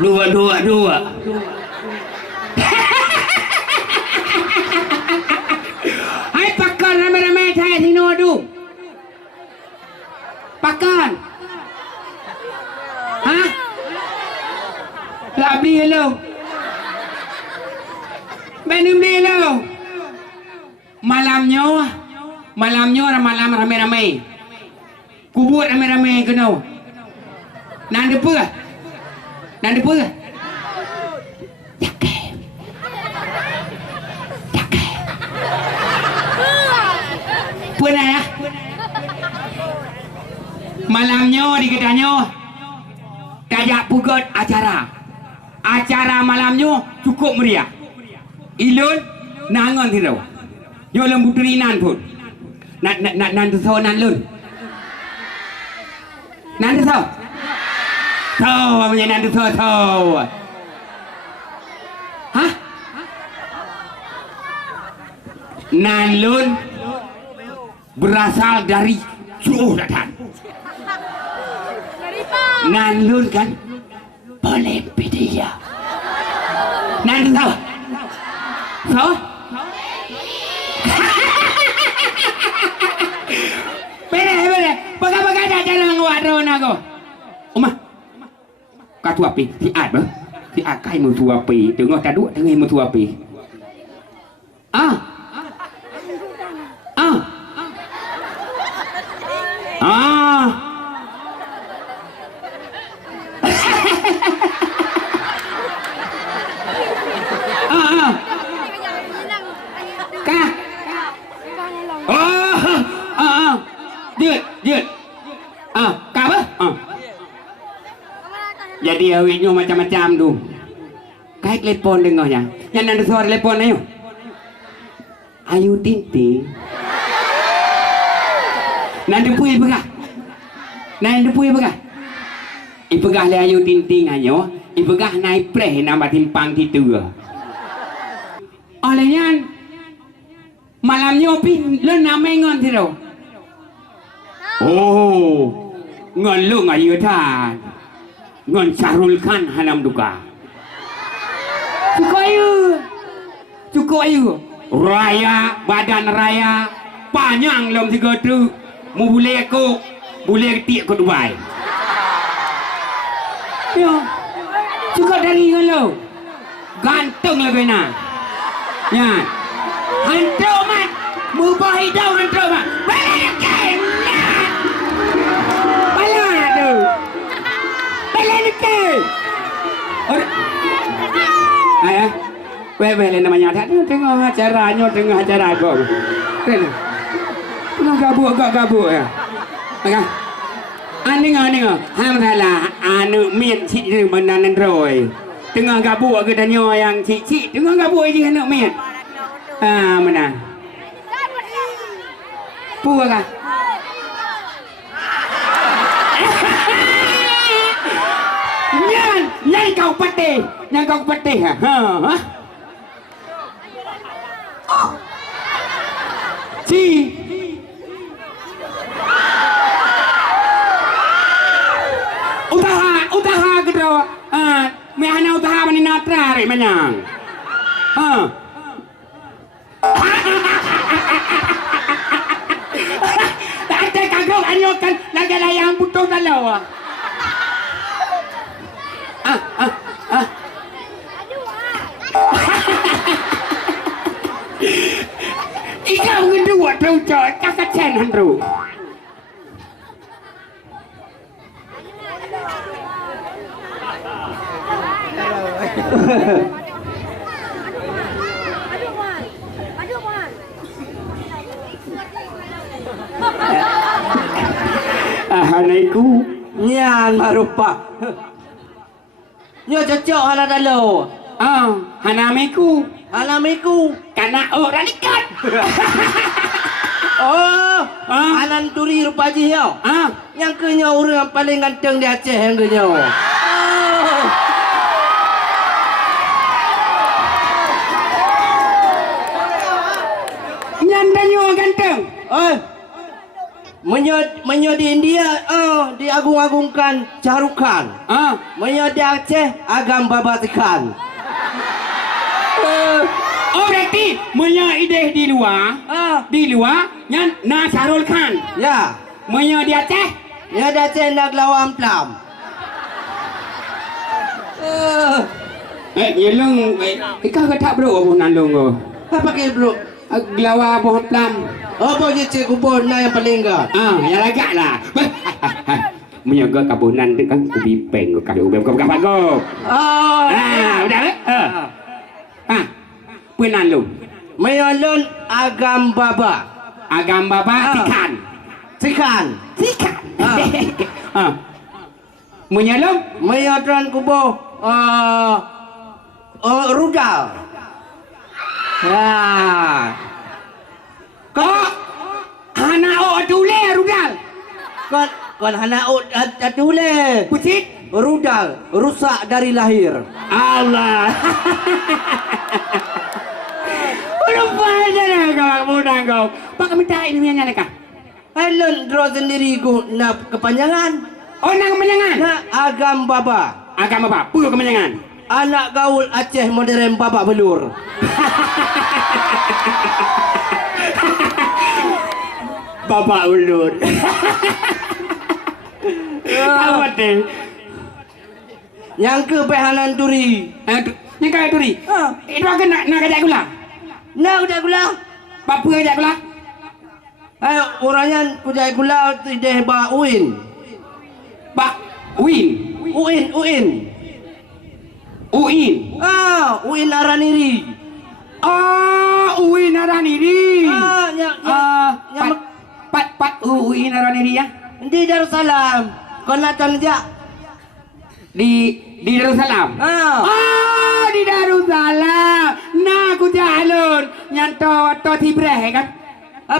Dua. Hai pakan ramai-ramai saya sini adu. Pakan. Hah? Tak beli lo. Benim beli lo. Malamnya malam ramai-ramai. Kubur ramai-ramai kena. Nan depa. Pernah ya? Malamnya di kedainya kajak pugot acara malamnya cukup meriah. Ilun nangon tidak. Yo lembu terinan pun. Nan tu so nan lun. Nan tu so. Tahu punya nan tu so. Hah? Nan lun berasal dari Jauh Datan. Nan lun kan Polempedia. Nan tu so. So? Bere. Pakai dah jalan ngawak drone aku. Umah. Katu api, si ad bah. Si ad kai mu tu api, tengok tak duk tengah mu tu api. Ah. Dia. Kau apa? Jadi awiknya macam-macam tu. Kai telepon dengarnya. Yang ada suara telepon ayo. Ayu Tinting. Nanti pui pegah. Ipegah le Ayu Tinting ayo. Ipegah naik preh nama timpang gitu. Olehnya malamnya pin le namai ngon tiro. Oh, ngon lu ngayu tan. Ngon Syahrul Khan hanam duka. Cukup ayu. Raya, badan raya, panjang lom 3 tu. Mu boleh ketik ke Dubai. Yo. Cukup dari lo. Gantung lebih nak. Ya. Hantu mat. Mubah hidau hantu mat. Balik ke. Ayah, weh namanya tengok acara kau. Tengok gabuk ya. Maka, aning. Hamdalah, anu miet cik ni benanan roy. Tengok gabuk ke danyo yang cik. Tengok gabuk je anak miet. Mana? Puas kah? Nyai kau peti ha. Si utaha gitu. Mehana utaha mani natra re manyang. Tak ada kagok anyokan lagi layang butuh dalau. Ikaw kedua tu coy, kakak cenan tu. Hanaiku nyan marupa. Nyo cocok hala dalo. Hanamiku kana orang ikat. Anan turi rupa ji yo. Yang kenya orang paling ganteng di Aceh yang kenya. Nyan danyo ganteng. Menyo di India diagung-agungkan Shah Rukh Khan. Menyo di Aceh Agam Babatikan. Oh berarti Menya ideh di luar. Di luar yang na Sarul Khan. Ya. Menya di Aceh. Ya di Aceh nak lawam plam. Yelung ika ketak bro abu nandung go. Apa ke bro? Glawa abu plam. Apa je cikgu bon na yang paling enggak? Ya lagak lah. Menyaga kabunan tu kan ubi peng go kadu ubi kapan go. Udah le? Penan lu. Mayalon Agam Baba. Agam Baba Tikan. Tikan. Menyalum Mayadran kubo Rudal. Hanao adule Rudal. Kon hanao adule. Pucit Rudal rusak dari lahir. Allah. Lupa aja lah kau mudah kau. Pak minta ini yang kah? Alon draw sendiri ku nak kepanjangan. Oh nak kepanjangan? Nak Agam Baba. Agam Baba. Puyo kepanjangan. Anak gaul Aceh modern Baba Belur. Baba Belur. Apa deh? Yang ke pehanan turi. Yang kaya turi. Itu akan nak kajak gula. Nak kujak gula. Apa kajak gula? Orangnya kujak gula tidak ba Uin. Pak Uin. Uin. Uin Araniri. Uin Araniri. Pat Uin Araniri ya. Di Darussalam. Kau nak aja. Di Darussalam. Di Darussalam. Nah aku jalur nyanto to tibreh kan.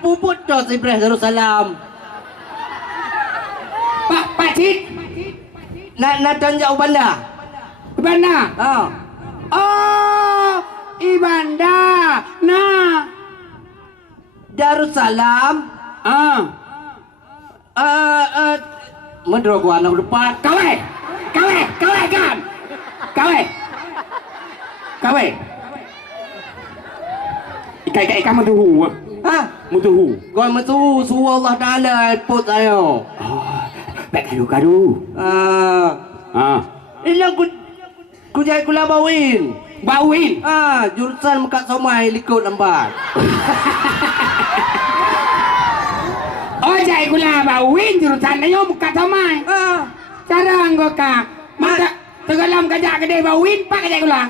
Puput to tibreh Darussalam. Pak Cid. Nak jauh banda. Ibanda. Ibanda. Nah. Darussalam. Medro gua anak depan. Kawe kan. Kawe. Ikan mentuhu. Mentuhu. Gua mentuhu suruh Allah Taala put ayo. Baik kadu. Ini ku jai kula bawin. Jurusan Mekat Somai likut lambat. Jai gula bawin jurusan ayo Mekat Somai. Cara anggota. Mata tegalam kajak gede bawin pak kajak gula.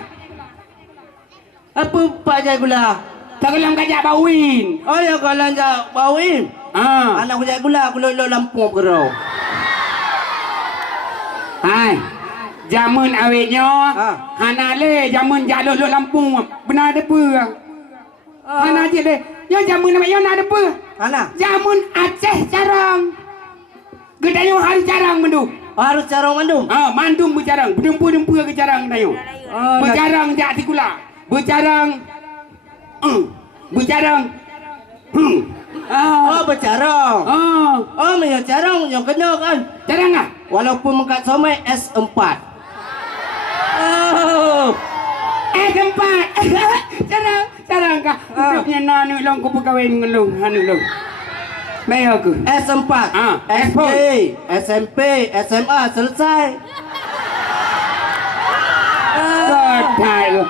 Apa pak jai gula? Tegalam kajak bawin. Ya kalau jak bawin. Anak ku jai gula aku lolo Lampung kerau. Hai. Jamun awetnya hanale jamun jaluk lu Lampung benar depa. Hana je deh. Yo jamun nama yo nak depa. Hana. Jamun Aceh carang. Gedayo harus carang mendung. Harus carang mandum. Mandum bercarang. Berdempu-dempu ke carang dayo. Bercarang jak tikula. Bercarang. Bercarang. Bercarang. Punya carang yang kena kan. Carang ah? Walaupun Mekat Somai S4. S4. Carang kah? Untuknya nanu long ku pekawin ngelung anu long. Baik aku. S4. SD, SMP, SMA selesai. Sedai lu.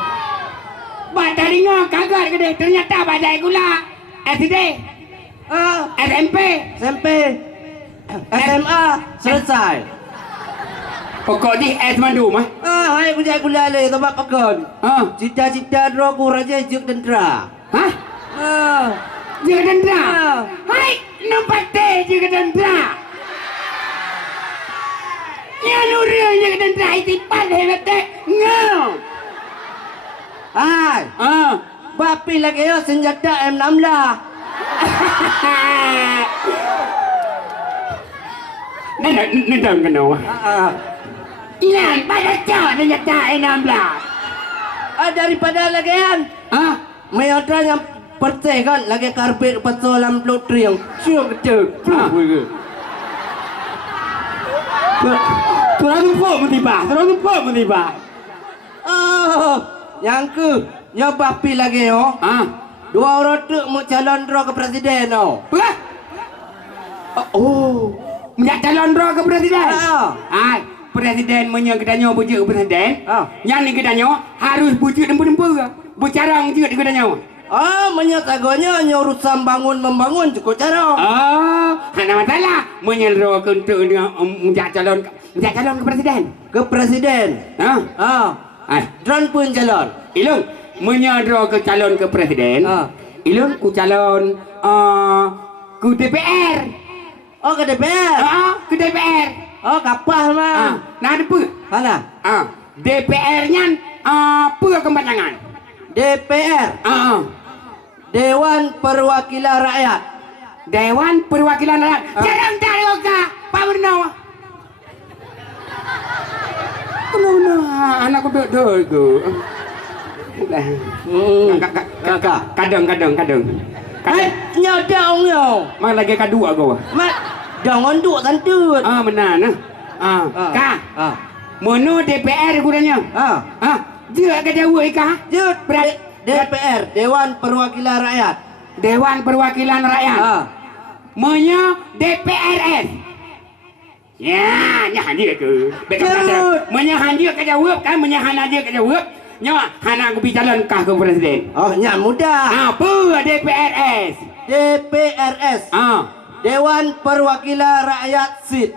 Pak tadi ngok kagak gede ternyata badai gula. SD. SMP. SMA selesai. Pokok di S mandum ah. Hai ku jai gula le tempat pakon. Cita-cita dro ku raja juk dendra. Juk dendra. Hai numpak teh juk dendra. Nya nuria juk dendra itipan hebat teh. Ngau. Hai. Bapi lagi yo senjata M16 lah. Nendang kena. Ilan pada cak senjata M16. Daripada lagian. Mayodra yang Perteh kan lagi karpet petolan plotri yang syuk kecil. Terlalu pok mentiba. Oh, yang ke nyoba pi lagi yo. Dua orang tu mau calon draw ke presiden no. Apa? Oh, minyak calon draw ke presiden? Presiden punya kedanya bujuk ke presiden. Yang ni kedanya harus bujuk dempu-dempu ke? Bercarang juga di kedanya. Menyatagonya urusan bangun membangun cukup cara. Ada masalah. Menyelera ke untuk minyak calon ke presiden. Ke presiden. Drone pun calon. Ilung, menyelera ke calon ke presiden. Ilung ku calon ke DPR. Ke DPR. Ke DPR. Kapal mah. Nah ada apa? Mana? DPR-nya apa kepanjangan? DPR. Dewan Perwakilan Rakyat. Dewan Perwakilan Rakyat. Jarang tak ada Pak Bernawa. Kenapa anak duduk. Kadang. Nyadang yo. Mana lagi kadua kau? Jangan duk santut. Benar nah. Mono DPR gunanya. Dia kerja buat kah? DPR, Dewan Perwakilan Rakyat. Dewan Perwakilan Rakyat. Monya DPRS. Ya, dia ke. Monya dia kerja buat kan? Monya dia kerja buat. Nya hana aku calon kah ke presiden. Nya mudah. Apa DPRS? DPRS. Dewan Perwakilan Rakyat SIT.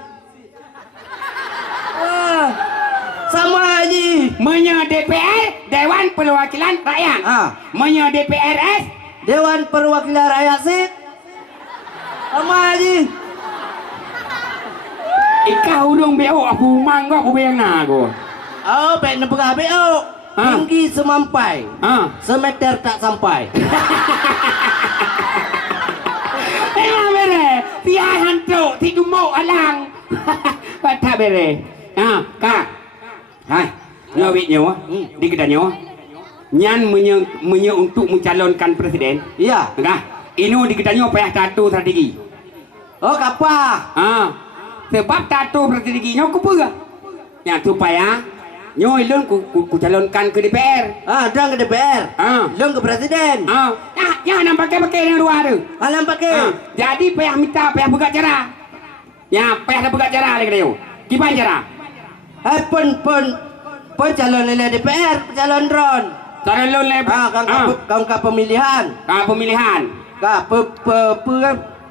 Sama aja. Menya DPR, Dewan Perwakilan Rakyat. Menya DPRS, Dewan Perwakilan Rakyat SIT. Sama aja. Ika udung BO aku manggok aku bayang aku. Baik nak pergi BO. Tinggi semampai. Semeter tak sampai. Memang bere. Tiada hantu, tiada mau alang. Patah bere. Kak. Hai. Ngawit nyawa di kedanya. Nyan menye untuk mencalonkan presiden. Iya. Kak. Inu di kedanya payah tato strategi. Kapah. Sebab tato strateginya aku apa? Yang supaya nyo ilun ku calonkan ke DPR. Dan ke DPR. Ilun ke presiden. Ya nampak pakai yang dua tu. Nampak ke? Jadi payah minta payah buka cara. Ya payah dah buka cara lagi dia. Gimana cara? Pun calon oleh DPR, calon drone. Calon oleh kau pemilihan. Pemilihan.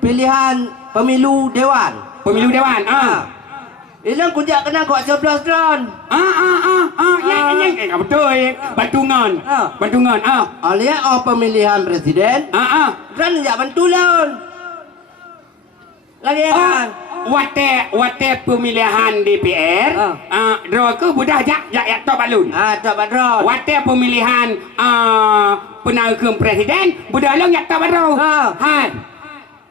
Pilihan pemilu dewan. Pemilu dewan. Ilang kujak kena kau 11 drone. Ya betul. Bantungan. Alia pemilihan presiden. Drone jak bantu laun. Lagi kan. Wate pemilihan DPR. Draw ke budak jak tok balun. Tok balun. Wate pemilihan penaga presiden budak long jak tok balun. Hai.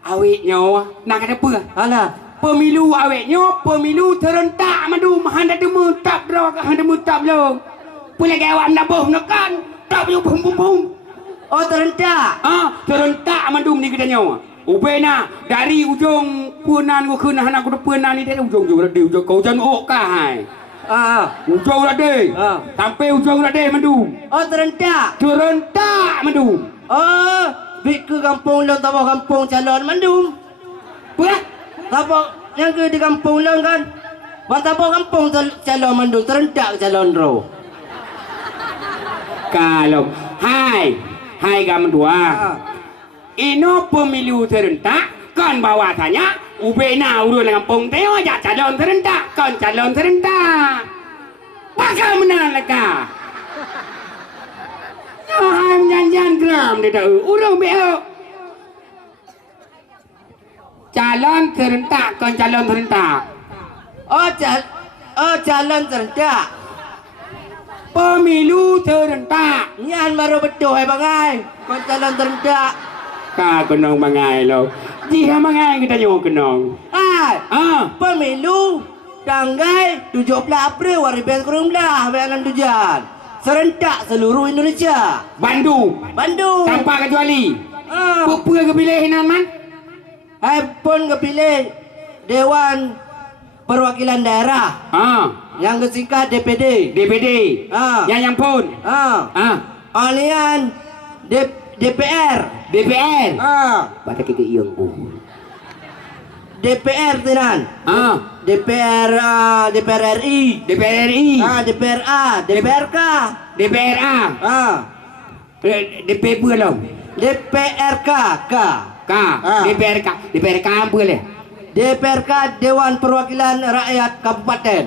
Awetnya nak kata apa? Alah. Pemilu awetnya pemilu serentak madu handa demu tak draw ke handa mutap long. Pula gawak nabuh nekan. Tak bum bum bum. Serentak. Serentak madu ni katanya. Ubena dari ujung punan ku kena anak ku punan ni dari ujung rade ujung kau jangan ok kai. Ujung rade. Sampai ujung rade madu. Serentak. Serentak madu. Bik ke kampung long tapak kampung calon mandum. Apa? Tapak yang ke di kampung long kan. Tapak kampung calon mandum serentak calon ro. Kalau hai kamu dua. Ino pemilu serentak kan bahawasanya ubena urus kampung teo aja calon serentak kan calon serentak. Bakal menang leka. Hai jangan geram dia tahu urung BO. Calon serentak kan calon serentak. Calon serentak. Pemilu serentak. Nyan baru betul hai bangai. Kon calon serentak. Ka kenong mangai lo. Dia mangai kita nyo kenong. Pemilu tanggal 17 April 2019 bulan Tujan. Serentak seluruh Indonesia. Bandung. Tanpa kecuali. Pupua kepilih man. Hai pun kepilih Dewan Perwakilan Daerah. Yang kesingkat DPD. DPD. Yang pun. Alian DPR. DPR. Pada kita yang DPR tenan. DPR DPR RI. DPR RI. DPR A, DPRK. DPR A. DPR apa lo? DPRK K. DPRK. DPRK apa le? DPRK Dewan Perwakilan Rakyat Kabupaten.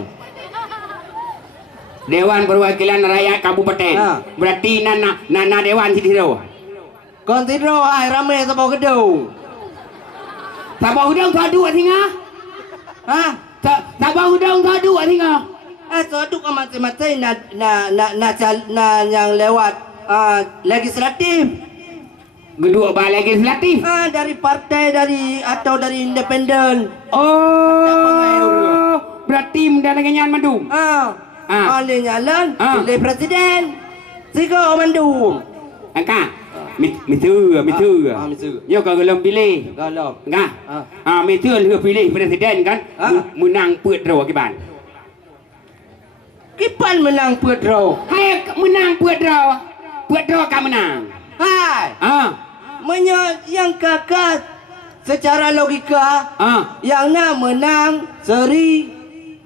Dewan Perwakilan Rakyat Kabupaten. Berarti nana dewan sini tu. Kontidro ai ramai sabau gedung. Sabau udang sadu singa. Sabau udang sadu singa. Sadu kan macam-macam na yang lewat legislatif. Kedua bah legislatif. Dari partai atau dari independen. Berarti mudah dengan mandum. Oleh nyalon pilih presiden. Tiga mandum. Angka. Mitu. Yo kau belum pilih. Belum. Enggak. Mitu lu pilih presiden kan? Menang Pedro Kiban. Kiban menang Pedro. Hai menang Pedro. Pedro kan menang. Hai. Yang kakak secara logika yang nak menang Seri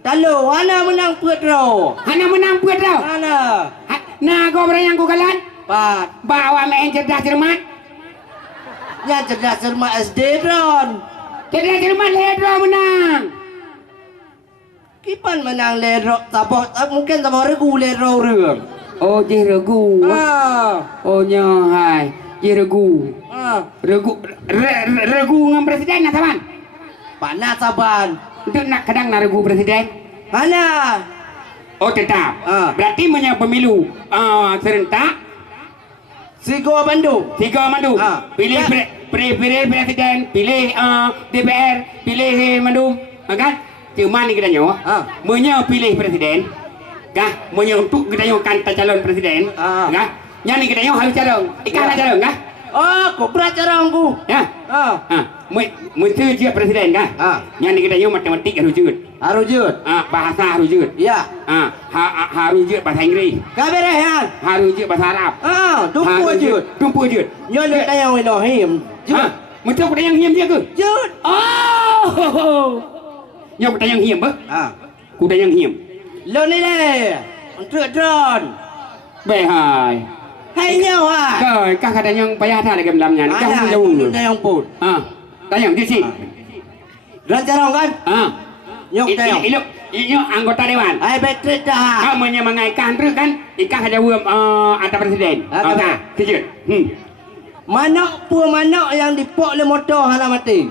Talo. Hana menang Pedro. Hana menang Pedro. Hana. Nah kau berang ku kalan? Bawa main cerdas cermat. Yang cerdas cermat SD Ron. Cerdas cermat Ledro menang. Kipan menang Ledro. Mungkin tak regu Ledro reng. Oh je regu. Oh nyohai. Je regu. Regu dengan presiden nak saban. Panas saban. Untuk nak kadang nak regu presiden. Mana? Oh tetap. Berarti punya pemilu serentak. Tiga Bandung. Pilih presiden, pilih DPR, pilih mandum, kan? Cuma ni kita nyo. Punya pilih presiden, kan? Punya untuk kita nyo kan calon presiden, kan? Yang ni kita nyo harus calon. Ikan calon, kan? Kau berat calon aku. Ya. Mesti je presiden, kan? Yang ni kita nyo matematik harus jut. Bahasa harus jut. Ya. Harus jut bahasa Inggeris. Kabareh kan? Harus jut bahasa Arab. Tumpu jut. Nyo le tayang Ibrahim. Jut. Mesti aku tayang hiam je ke? Jut. Nyo aku tayang hiam bah? Ku tayang hiam. Lo ni le. Untuk drone. Behai. Hai nyo Kau kadang yang payah dah lagi dalamnya. Kau jauh. Tayang pun. Tayang di sini. Drone carong kan? Nyok tayang. Ilok anggota dewan. Hai bateri dah. Kau menyemangaikan tu kan? Ikan ada antar presiden. Okey, kejut. Manok pun manok yang dipok le motor hala mati.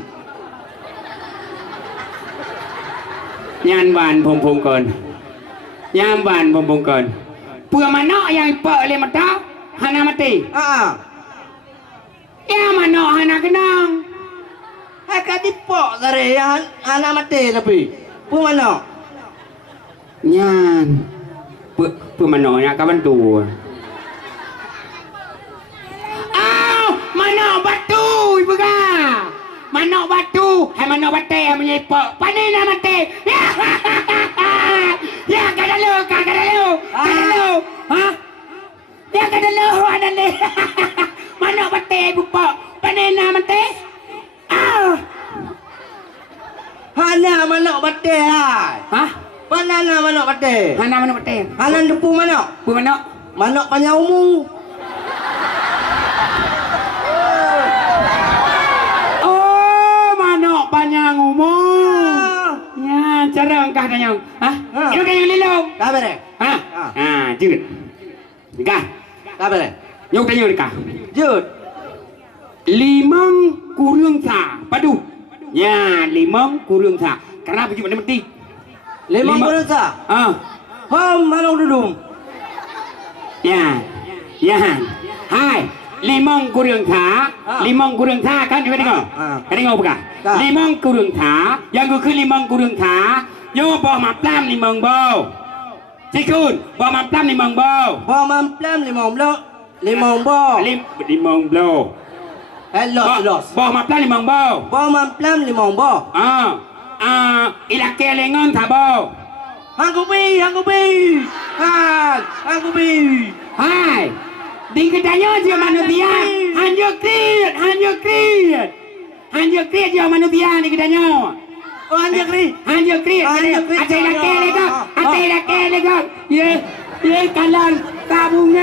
Nyan ban pung kon. Pua manok yang dipok le motor hana mati. Ya manok hana kenang. Hai ka dipok sare yang hana mati tapi. Pun manok. Nyan. Pua manoknya kawan tu. Manok batu ibu ka. Manok batu, hai manok bate yang menyepok. Panen nak mati. Ya kadalo. Ya kadalo ada ni. Manok bate ibu pok. Panen nak mati. Hana manok bate hai. Panana manok bate. Hana manok bate. Hana depu manok. Pu manok. Manok panjang umur. Panjang umur. Ya, cara engkau tanya. Itu tanya lilong. Kabar eh? Jut. Engkau. Kabar eh? Yang tanya engkau. Jut. Limang kurung sa. Padu. Ya, limang kurung sa. Kenapa jut mati? Limang kurung sa? Mana dudung? Ya. Hai. Limang kurung sa kan kita tengok. Kita tengok bukan? Limang kurung sa, yang ku limang kurung sa, yo bawa maplam limang bau. Cikun, bawa maplam limang bau. Bawa maplam limang bau. Limang bau. Limang bau. Los. Bo maplan limang bo. Bo mamplam limong bo. Ilake lengon ta bo. Hang kubi. Hang kubi. Hai. Di kedanyo dia manusia. Hanyo kriet. Hanyo kriet dia manusia di kedanyo. Oh, hanya kri. Hanyo kriet. Ate ilake lego. Ye kalan tabungnya